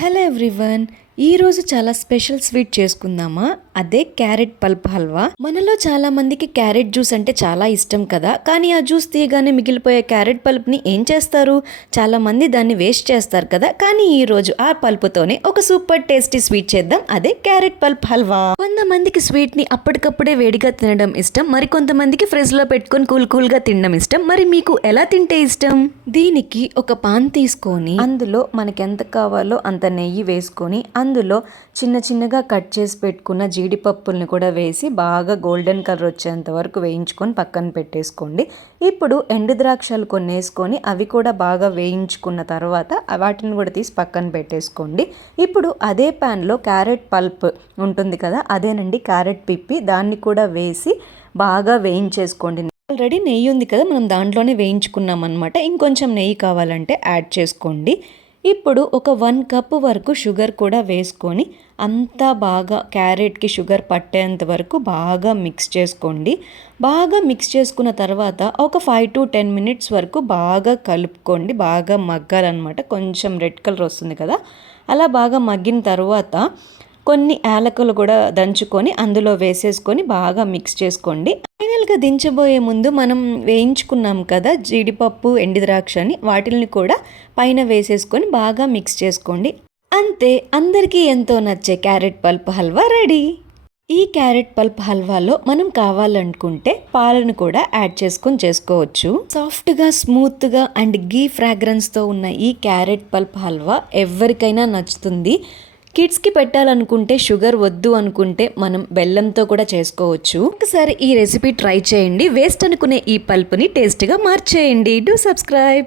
Hello everyone, ఈరోజు చాలా special sweet చేసుకుందామా. అదే క్యారెట్ పల్ప్ హల్వా. మనలో చాలా మందికి క్యారెట్ జ్యూస్ అంటే చాలా ఇష్టం కదా, కానీ ఆ జ్యూస్ తీయగానే మిగిలిపోయే క్యారెట్ పల్ప్ని ఏం చేస్తారు? చాలా మంది దాన్ని వేస్ట్ చేస్తారు కదా. కానీ ఈ రోజు ఆ పల్పుతోనే ఒక సూపర్ టేస్టీ స్వీట్ చేద్దాం, అదే క్యారెట్ పల్ప్ హల్వా. కొంతమందికి స్వీట్ ని అప్పటికప్పుడే వేడిగా తినడం ఇష్టం, మరి కొంతమందికి ఫ్రిడ్జ్ లో పెట్టుకొని కూల్ గా తినడం ఇష్టం. మరి మీకు ఎలా తింటే ఇష్టం? దీనికి ఒక పాన్ తీసుకొని అందులో మనకి ఎంత కావాలో అంత నెయ్యి వేసుకొని అందులో చిన్న చిన్నగా కట్ చేసి పెట్టుకున్న జీడిపప్పుల్ని కూడా వేసి బాగా గోల్డెన్ కలర్ వచ్చేంత వరకు వేయించుకొని పక్కన పెట్టేసుకోండి. ఇప్పుడు ఎండు ద్రాక్షలు కొన్ని వేసుకొని అవి కూడా బాగా వేయించుకున్న తర్వాత వాటిని కూడా తీసి పక్కన పెట్టేసుకోండి. ఇప్పుడు అదే ప్యాన్లో క్యారెట్ పల్ప్ ఉంటుంది కదా, అదేనండి క్యారెట్ పిప్పి, దాన్ని కూడా వేసి బాగా వేయించేసుకోండి. ఆల్రెడీ నెయ్యి ఉంది కదా, మనం దాంట్లోనే వేయించుకున్నాం అనమాట. ఇంకొంచెం నెయ్యి కావాలంటే యాడ్ చేసుకోండి. ఇప్పుడు ఒక 1 కప్పు వరకు షుగర్ కూడా వేసుకొని అంతా బాగా క్యారెట్కి షుగర్ పట్టేంత వరకు బాగా మిక్స్ చేసుకోండి. బాగా మిక్స్ చేసుకున్న తర్వాత ఒక 5 to 10 minutes వరకు బాగా కలుపుకోండి. బాగా మగ్గాలన్నమాట. కొంచెం రెడ్ కలర్ వస్తుంది కదా, అలా బాగా మగ్గిన తర్వాత కొన్ని యాలకులు కూడా దంచుకొని అందులో వేసేసుకొని బాగా మిక్స్ చేసుకోండి. ఫైనల్గా దించబోయే ముందు మనం వేయించుకున్నాం కదా జీడిపప్పు, ఎండు ద్రాక్షని, వాటిని కూడా పైన వేసేసుకొని బాగా మిక్స్ చేసుకోండి. అంతే, అందరికీ ఎంతో నచ్చే క్యారెట్ పల్ప్ హల్వా రెడీ. ఈ క్యారెట్ పల్ప్ హల్వాలో మనం కావాలనుకుంటే పాలను కూడా యాడ్ చేసుకొని చేసుకోవచ్చు. సాఫ్ట్గా, స్మూత్గా అండ్ గీ ఫ్రాగ్రెన్స్తో ఉన్న ఈ క్యారెట్ పల్ప్ హల్వా ఎవరికైనా నచ్చుతుంది. కిడ్స్కి పెట్టాలనుకుంటే, షుగర్ వద్దు అనుకుంటే మనం బెల్లంతో కూడా చేసుకోవచ్చు. ఒకసారి ఈ రెసిపీ ట్రై చేయండి. వేస్ట్ అనుకునే ఈ పల్ప్ని టేస్ట్గా మార్చేయండి. Do subscribe.